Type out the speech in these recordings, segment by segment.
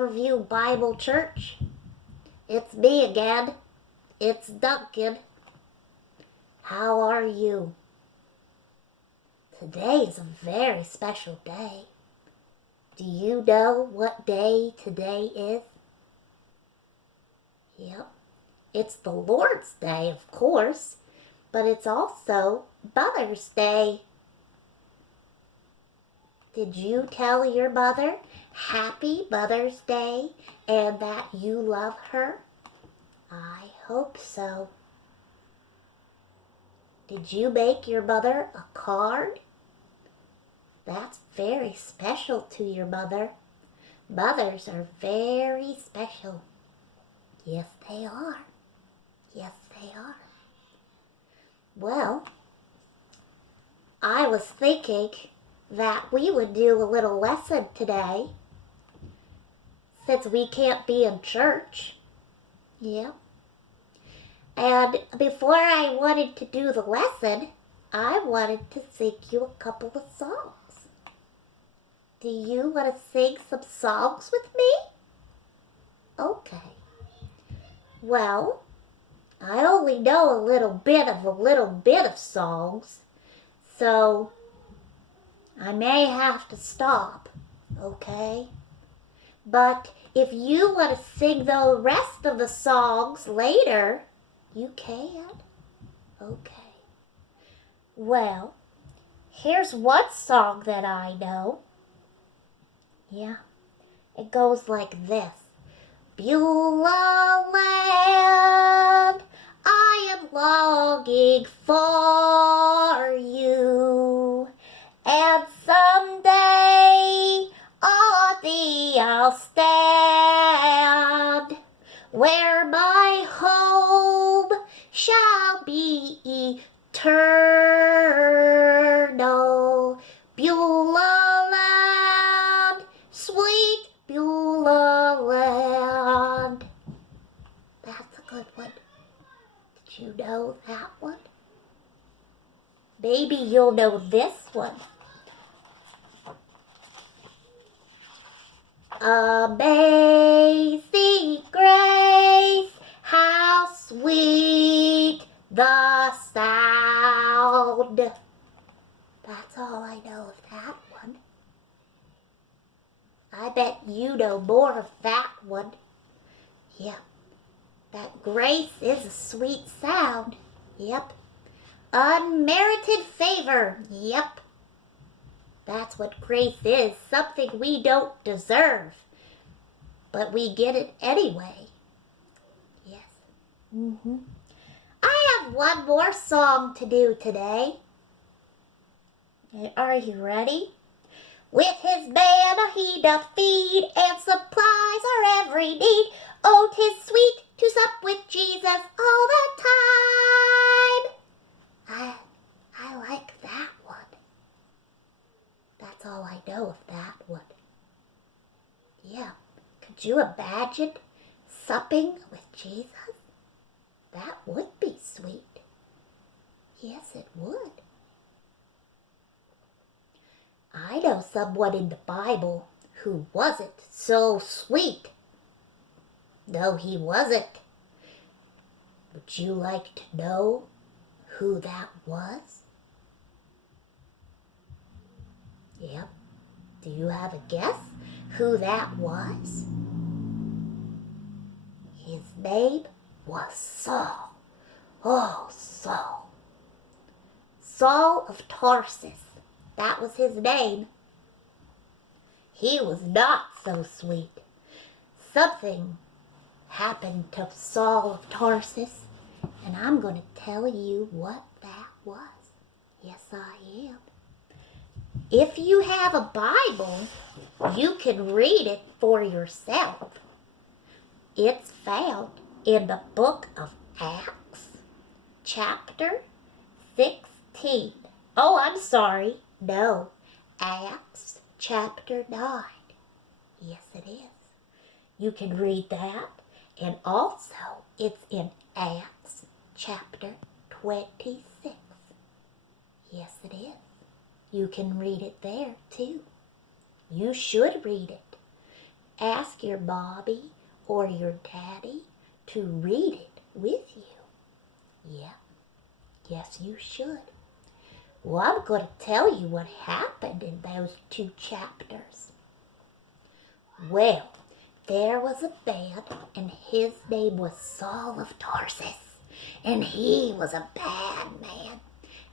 Riverview Bible Church. It's me again. It's Duncan. How are you? Today is a very special day. Do you know what day today is? Yep, it's the Lord's Day, of course, but it's also Mother's Day. Did you tell your mother Happy Mother's Day and that you love her? I hope so. Did you make your mother a card? That's very special to your mother. Mothers are very special. Yes, they are. Yes, they are. Well, I was thinking that we would do a little lesson today since we can't be in church. Yeah. And before I wanted to do the lesson, I wanted to sing you a couple of songs. Do you want to sing some songs with me? Okay. Well, I only know a little bit of songs, so I may have to stop, okay? But if you want to sing the rest of the songs later, you can. Okay. Well, here's one song that I know. Yeah, it goes like this. Beulah land, I am longing for you. And someday on thee I'll stand, where my home shall be eternal. Beulah land, sweet Beulah land. That's a good one. Did you know that one? Maybe you'll know this one. Amazing grace, how sweet the sound. That's all I know of that one. I bet you know more of that one. Yep, that grace is a sweet sound. Yep. Unmerited favor. Yep. That's what grace is. Something we don't deserve. But we get it anyway. Yes. I have one more song to do today. Are you ready? With his manna he doth feed, and supplies our every need. Oh, 'tis sweet to sup with Jesus all the time. I like that one. That's all I know of that one. Yeah, could you imagine supping with Jesus? That would be sweet. Yes, it would. I know someone in the Bible who wasn't so sweet. No, he wasn't. Would you like to know who that was? Yep. Do you have a guess who that was? His name was Saul. Oh, Saul. Saul of Tarsus. That was his name. He was not so sweet. Something happened to Saul of Tarsus, and I'm going to tell you what that was. Yes, I am. If you have a Bible, you can read it for yourself. It's found in the book of Acts, chapter 16. Oh, I'm sorry. No, Acts chapter 9. Yes, it is. You can read that. And also, it's in Acts chapter 26. Yes, it is. You can read it there, too. You should read it. ask your mommy or your daddy to read it with you. Yeah, yes you should. Well, I'm going to tell you what happened in those 2 chapters. Well, there was a man, and his name was Saul of Tarsus, and he was a bad man,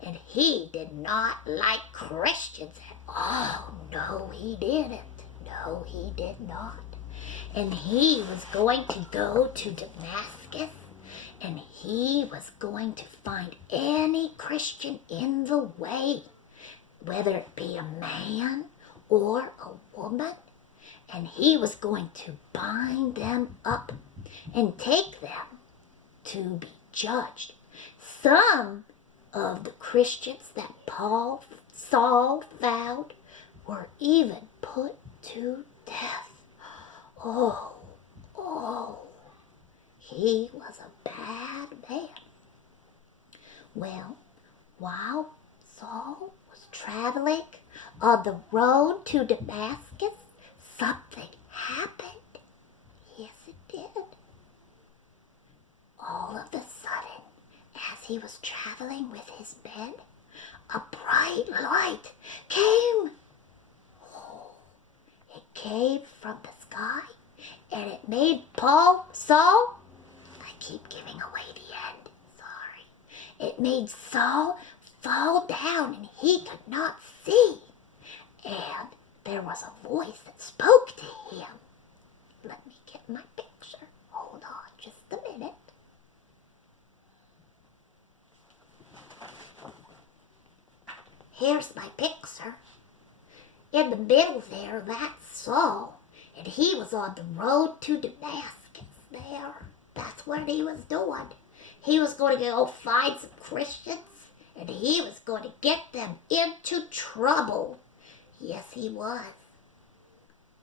and he did not like Christians at all. No, he didn't. No, he did not. And he was going to go to Damascus, and he was going to find any Christian in the way, whether it be a man or a woman, and he was going to bind them up and take them to be judged. Some of the Christians that Saul found were even put to death. Oh, he was a bad man. Well, while Saul was traveling on the road to Damascus, something happened. Yes, it did. All of a sudden, as he was traveling with his men, a bright light came. Oh, it came from the sky, and it made Saul, I keep giving away the end, sorry. It made Saul fall down, and he could not see. And there was a voice that spoke to him. Let me get my picture. Hold on just a minute. Here's my picture. In the middle there, that's Saul, and he was on the road to Damascus there. That's what he was doing. He was going to go find some Christians, and he was going to get them into trouble. Yes, he was.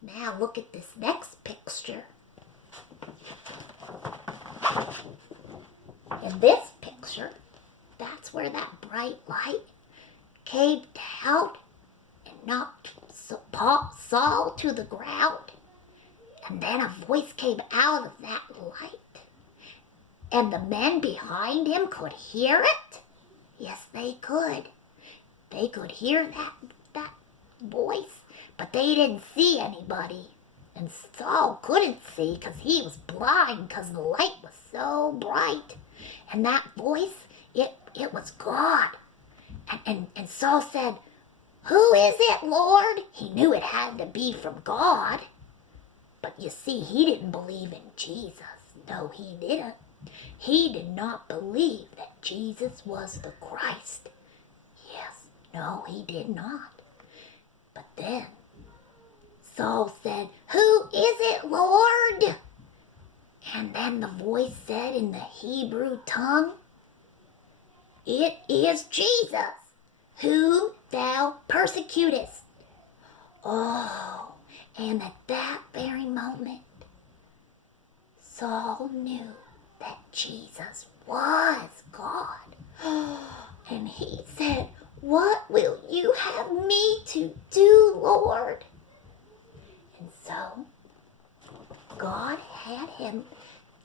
Now look at this next picture. In this picture, that's where that bright light came down and knocked Saul to the ground. And then a voice came out of that light. And the men behind him could hear it. Yes, they could. They could hear that voice, but they didn't see anybody. And Saul couldn't see because he was blind because the light was so bright. And that voice, it was God. And Saul said, "Who is it, Lord?" He knew it had to be from God. But you see, he didn't believe in Jesus. No, he didn't. He did not believe that Jesus was the Christ. Yes, no, he did not. But then Saul said, "Who is it, Lord?" And then the voice said in the Hebrew tongue, "It is Jesus, whom thou persecutest." Oh, and at that very moment, Saul knew that Jesus was God. And he said, "What will you have me to do, Lord?" And so God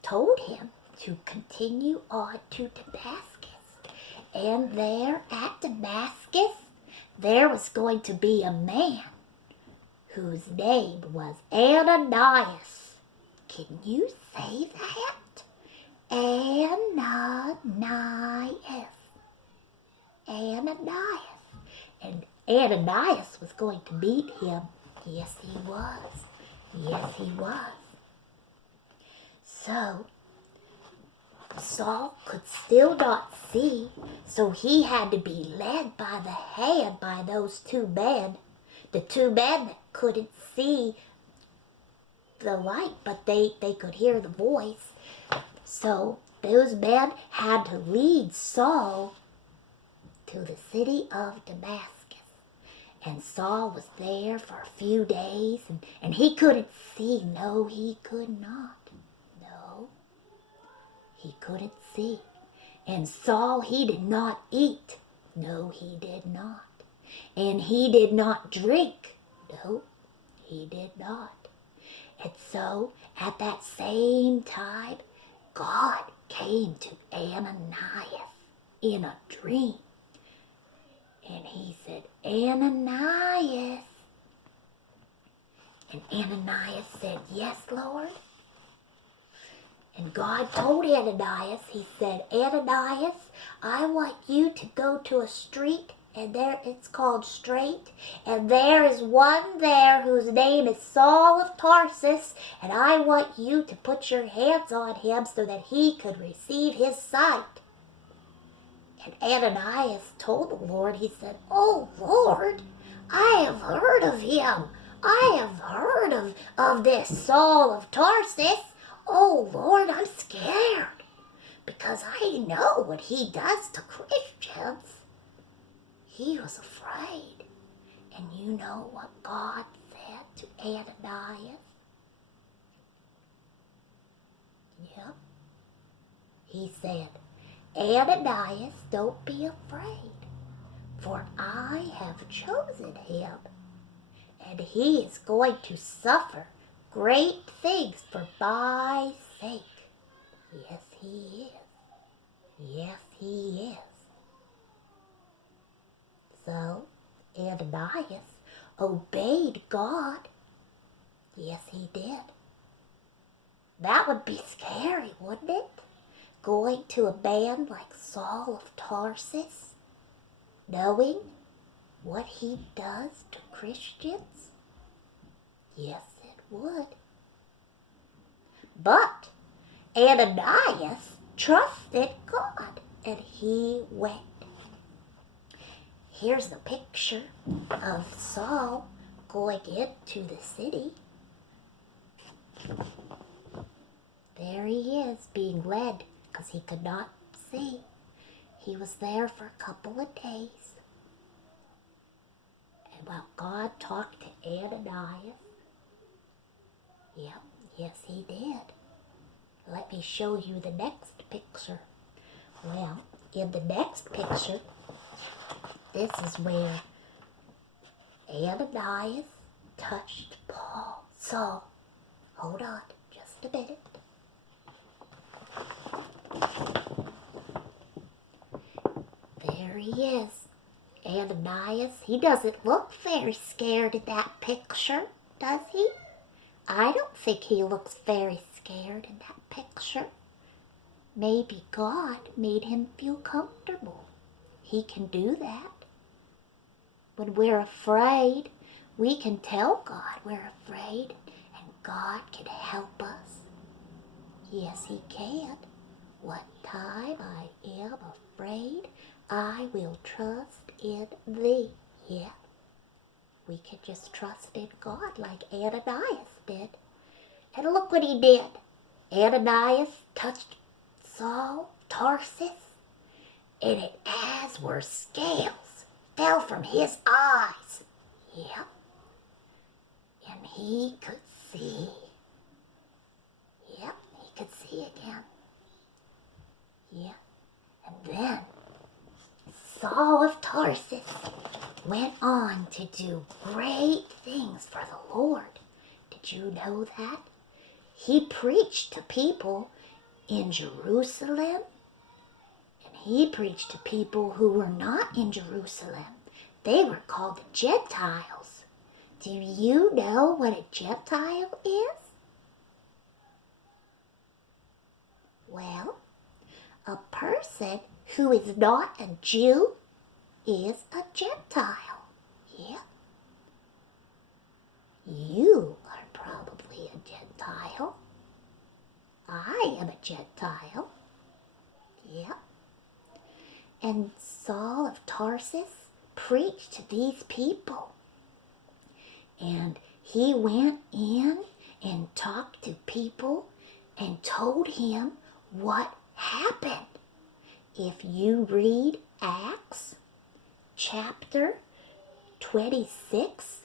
told him to continue on to Damascus. And there at Damascus, there was going to be a man whose name was Ananias. Can you say that? Ananias. Ananias. And Ananias was going to meet him. Yes, he was. Yes, he was. So Saul could still not see, so he had to be led by the hand by those 2 men. The 2 men that couldn't see the light, but they could hear the voice. So those men had to lead Saul to the city of Damascus. And Saul was there for a few days, and he couldn't see. No, he could not. No, he couldn't see. And Saul, he did not eat. No, he did not. And he did not drink. No, he did not. And so at that same time, God came to Ananias in a dream. And he said, Ananias. And Ananias said, yes, Lord. And God told Ananias, he said, Ananias, I want you to go to a street, and there it's called Straight, and there is one there whose name is Saul of Tarsus, and I want you to put your hands on him so that he could receive his sight. And Ananias told the Lord, he said, oh Lord, I have heard of him. I have heard of this Saul of Tarsus. Oh Lord, I'm scared because I know what he does to Christians. He was afraid. And you know what God said to Ananias? Yep. He said, Ananias, don't be afraid, for I have chosen him, and he is going to suffer great things for my sake. Yes, he is. Yes, he is. So, Ananias obeyed God. Yes, he did. That would be scary, wouldn't it? Going to a man like Saul of Tarsus, knowing what he does to Christians? Yes, it would. But Ananias trusted God, and he went. Here's the picture of Saul going into the city. There he is, being led because he could not see. He was there for a couple of days. And while God talked to Ananias, yep, yes he did. Let me show you the next picture. Well, in the next picture, this is where Ananias touched Saul. Hold on, just a minute. There he is. Ananias, he doesn't look very scared in that picture, does he? I don't think he looks very scared in that picture. Maybe God made him feel comfortable. He can do that. When we're afraid, we can tell God we're afraid, and God can help us. Yes, he can. What time I am afraid, I will trust in thee. Yeah. We can just trust in God like Ananias did. And look what he did. Ananias touched Saul, Tarsus, and it as were scales fell from his eyes. Yep. And he could see. Yep, he could see again. Yeah. And then Saul of Tarsus went on to do great things for the Lord. Did you know that? He preached to people in Jerusalem, and he preached to people who were not in Jerusalem. They were called the Gentiles. Do you know what a Gentile is? Well, a person who is not a Jew is a Gentile. Yeah. You are probably a Gentile. I am a Gentile. Yeah. And Saul of Tarsus preached to these people. And he went in and talked to people and told him what happened. If you read Acts chapter 26,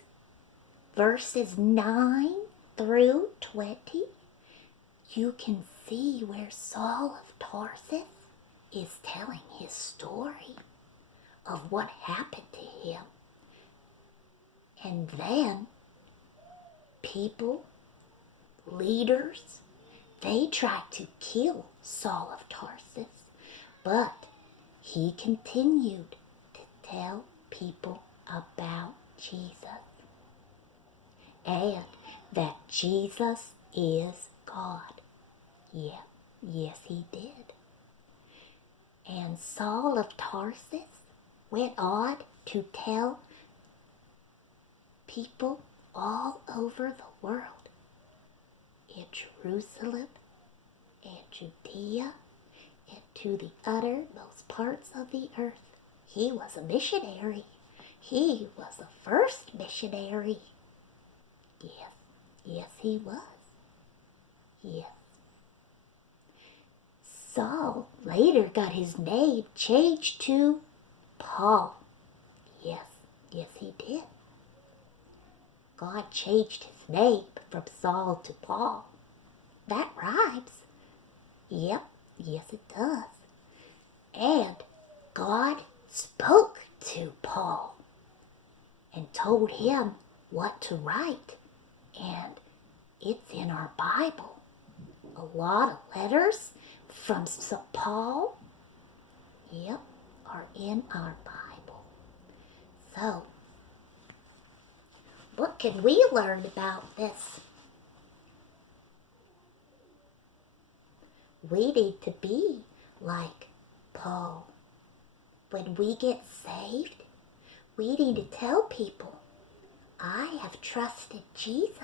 verses 9 through 20, you can see where Saul of Tarsus is telling his story of what happened to him. And then people leaders, they tried to kill Saul of Tarsus, but he continued to tell people about Jesus and that Jesus is God. Yeah, yes, he did. And Saul of Tarsus went on to tell people all over the world, in Jerusalem and Judea and to the uttermost parts of the earth. He was a missionary. He was the first missionary. Yes, yes, he was. Yes. Saul later got his name changed to Paul. Yes, yes, he did. God changed his name from Saul to Paul. That rhymes. Yep, yes it does. And God spoke to Paul and told him what to write. And it's in our Bible. A lot of letters from Paul, yep, are in our Bible. So, what can we learn about this? We need to be like Paul. When we get saved, we need to tell people, I have trusted Jesus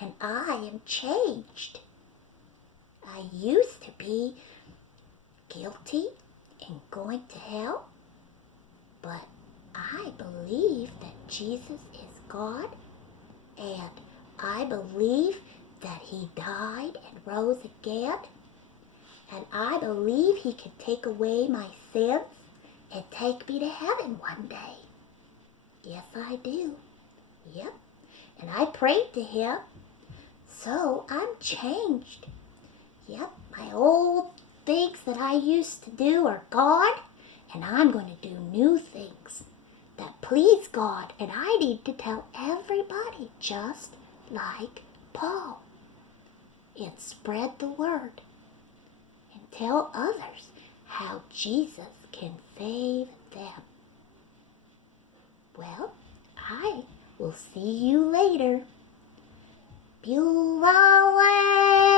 and I am changed. I used to be guilty and going to hell, but I believe that Jesus is God, and I believe that he died and rose again, and I believe he can take away my sins and take me to heaven one day. Yes, I do. Yep. And I prayed to him, so I'm changed. Yep, my old things that I used to do are gone, and I'm going to do new things that please God, and I need to tell everybody just like Paul, and spread the word and tell others how Jesus can save them. Well, I will see you later. Beulah.